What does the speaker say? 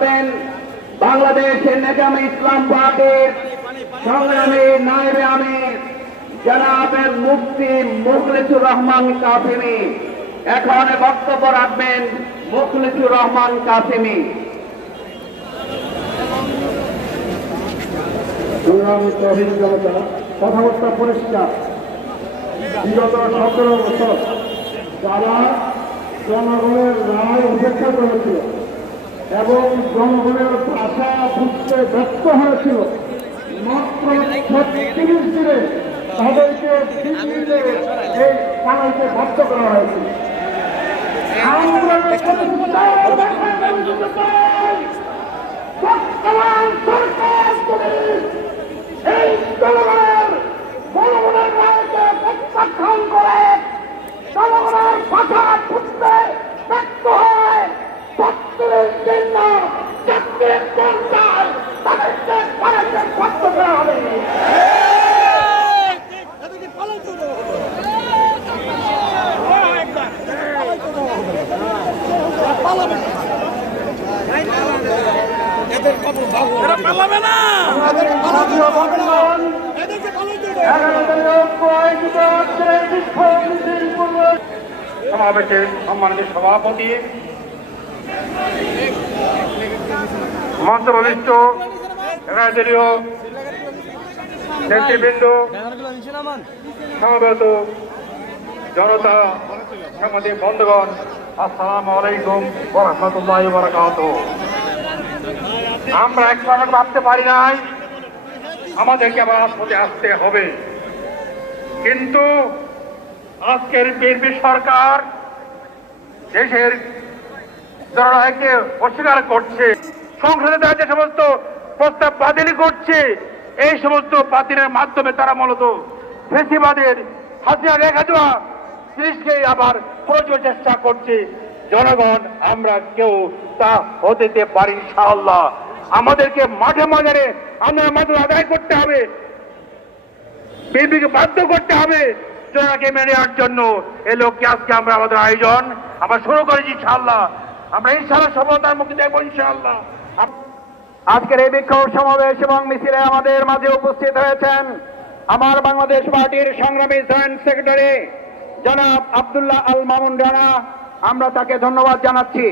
রাখবেন বাংলাদেশের নেজামে ইসলাম পার্টির সংগ্রামী নায়েবে আমির জনাবের মুফতি মুখলিসুর রহমান কাসেমি। এখন বক্তব্য রাখবেন মুখলিসুর রহমান কাসেমি। সংগ্রামী তহিদ জনতা, কথাবার্তা পরিষ্কার। বিগত 17 বছর যারা জনগণের রায় উপেক্ষা করেছিল এবং জনগণের আশা বুঝতে ব্যর্থ হয়েছিল, মাত্র 36 দিনে তাদেরকে দিল্লিতে এই পালাইতে বাধ্য করা হয়েছিল। আমরা এই জনগণের জনগণের রায়কে প্রত্যাখ্যান করে জনগণের ভাষা বুঝতে ব্যর্থ হয় 36 দিন না চাকরির পর্যায়ে তাদেরকে পালাইতে বাধ্য করা হবে। সমাবেশের সম্মানিত সভাপতি, মন্ত্রবরিষ্ঠ রাজনীয় নেতৃবৃন্দ, সমবেত জনতা, সাংবাদিক বন্ধুগণ, আসসালামু আলাইকুম ওয়া রাহমাতুল্লাহি ওয়া বারাকাতুহু। আমরা একবার ভাবতে পারি নাই আমাদেরকে আবার রাজপথে আসতে হবে, কিন্তু আজকের বিএনপি সরকার দেশের জনগণকে অস্বীকার করছে, সংসদে যে সমস্ত প্রস্তাব বাতিল করছে, এই সমস্ত বাতিলের মাধ্যমে তারা মূলত ফেসিবাদের হাসিনা রেখা দেওয়া জিনিসকে আবার প্রচুর চেষ্টা করছে। জনগণ আমরা কেউ তা হতে দিতে পারি ইনশাআল্লাহ। আমাদেরকে মাঠে ময়দানে আমরা মাঠে আদায় করতে হবে, বিএনপিকে বাধ্য করতে হবে জনগণকে মেনে নেওয়ার জন্য। এই লক্ষ্যে আজকে আমরা আমাদের আয়োজন আমরা শুরু করেছি ইনশাআল্লাহ। আমরা ইনশাআল্লাহ সফলতার মুখে দেখবো ইনশাআল্লাহ। আজকের এই বিক্ষোভ সমাবেশ এবং মিছিলে আমাদের মাঝে উপস্থিত হয়েছেন আমার বাংলাদেশ পার্টির সংগ্রামী জয়েন্ট সেক্রেটারি জনাব আব্দুল্লাহ আল মামুন রানা। আমরা তাকে ধন্যবাদ জানাচ্ছি।